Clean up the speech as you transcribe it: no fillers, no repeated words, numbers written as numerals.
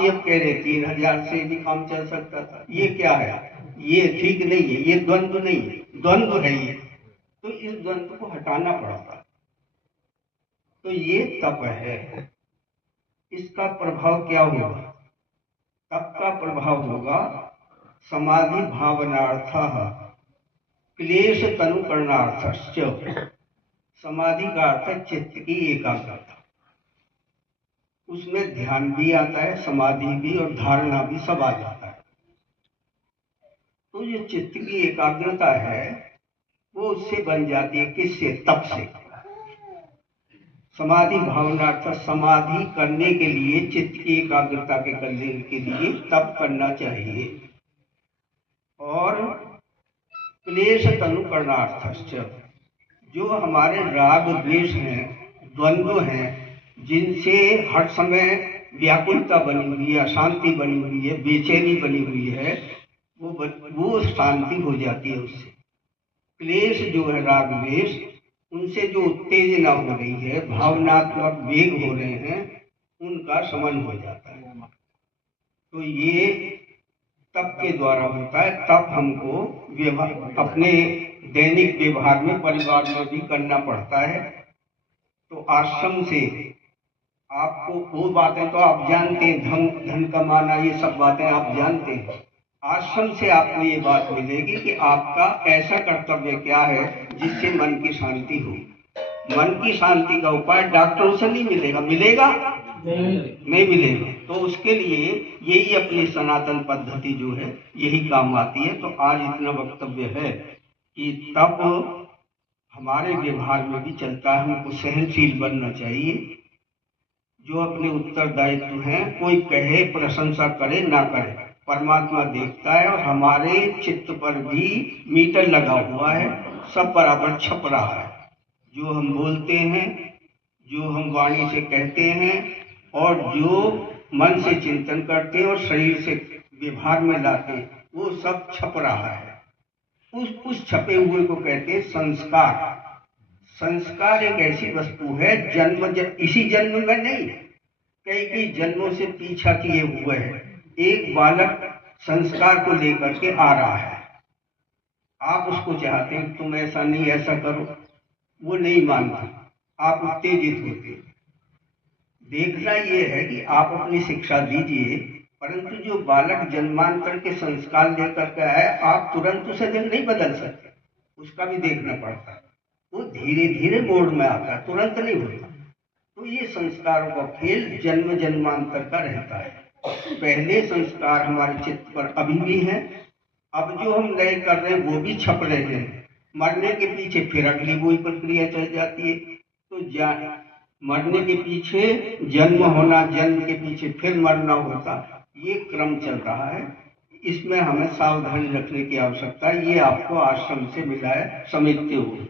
ही अब कह रहे 3000 से भी काम चल सकता था। ये क्या है? ये ठीक नहीं है, ये द्वंद्व नहीं है, द्वंद्व है ये। तो इस द्वंद्व को हटाना पड़ता। तो ये तप है। इसका प्रभाव क्या होगा? तप का प्रभाव होगा समाधि भावनार्थ क्लेश तनुकरणार्थ। समाधि का अर्थ है चित्त की एकाग्रता। उसमें ध्यान भी आता है, समाधि भी और धारणा भी सब आ जाता है। तो जो चित्त की एकाग्रता है वो उससे बन जाती है। किससे? तप से। समाधि भावनार्थ समाधि करने के लिए, चित्त की एकाग्रता के करने के लिए तप करना चाहिए। और क्लेश तनुकरणार्थ, जो हमारे राग द्वेष हैं, द्वंद्व हैं, जिनसे हर समय व्याकुलता बनी हुई है, अशांति बनी हुई है, बेचैनी बनी हुई है, वो शांति हो जाती है उससे। क्लेश जो है राग द्वेष, उनसे जो उत्तेजना हो रही है, भावनात्मक वेग हो रहे हैं, उनका शमन हो जाता है। तो ये तप के द्वारा होता है। तप हमको अपने दैनिक व्यवहार में, परिवार में भी करना पड़ता है। तो आश्रम से आपको वो बातें तो आप जानते हैं, धन कमाना, ये सब बातें आप जानते हैं। आश्रम से आपको ये बात मिलेगी कि आपका ऐसा कर्तव्य क्या है जिससे मन की शांति हो। मन की शांति का उपाय डॉक्टरों से नहीं मिलेगा। मिलेगा? नहीं मिलेगा। तो उसके लिए यही अपनी सनातन पद्धति जो है यही काम आती है। तो आज इतना वक्तव्य है कि तप हमारे व्यवहार में भी चलता है। हमको सहनशील बनना चाहिए। जो अपने उत्तरदायित्व हैं, कोई कहे, प्रशंसा करे ना करे, परमात्मा देखता है और हमारे चित्त पर भी मीटर लगा हुआ है, सब बराबर छप रहा है। जो हम बोलते हैं, जो हम वाणी से कहते हैं और जो मन से चिंतन करते हैं और शरीर से व्यवहार में लाते हैं, वो सब छप रहा है। उस छपे हुए को कहते हैं संस्कार। संस्कार एक ऐसी वस्तु है, इसी जन्म में नहीं, कई जन्मों से पीछा किए हुए है। एक बालक संस्कार को लेकर के आ रहा है, आप उसको चाहते हैं तुम ऐसा नहीं, ऐसा करो, वो नहीं मानता, आप उत्तेजित होते। देखना ये है कि आप अपनी शिक्षा दीजिए, परंतु जो बालक जन्मांतर के संस्कार लेकर के आए, आप तुरंत उसे नहीं बदल सकते, उसका भी देखना पड़ता है। वो धीरे धीरे मोड़ में आता है, तुरंत नहीं होता। तो ये संस्कारों का खेल जन्म जन्मांतर का रहता है। पहले संस्कार हमारे चित्त पर अभी भी हैं, अब जो हम नए कर रहे हैं वो भी छप रहे हैं। मरने के पीछे फिर अगली वही प्रक्रिया चल जाती है। तो मरने के पीछे जन्म होना, जन्म के पीछे फिर मरना होता, ये क्रम चल रहा है। इसमें हमें सावधानी रखने की आवश्यकता है। ये आपको आश्रम से मिला है, समझते हुए।